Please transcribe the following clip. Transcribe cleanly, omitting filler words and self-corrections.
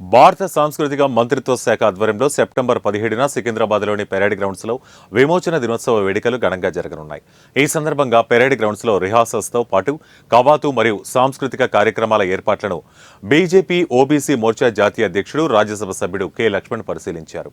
భారత సాంస్కృతిక మంత్రిత్వ శాఖ ఆధ్వర్యంలో సెప్టెంబర్ 17న సికింద్రాబాద్లోని పెరేడ్ గ్రౌండ్స్లో విమోచన దినోత్సవ వేడుకలు ఘనంగా జరగనున్నాయి. ఈ సందర్భంగా పెరేడ్ గ్రౌండ్స్లో రిహార్సల్స్తో పాటు కవాతు మరియు సాంస్కృతిక కార్యక్రమాల ఏర్పాట్లను బీజేపీ ఓబీసీ మోర్చా జాతీయ అధ్యక్షుడు, రాజ్యసభ సభ్యుడు కె. లక్ష్మణ్ పరిశీలించారు.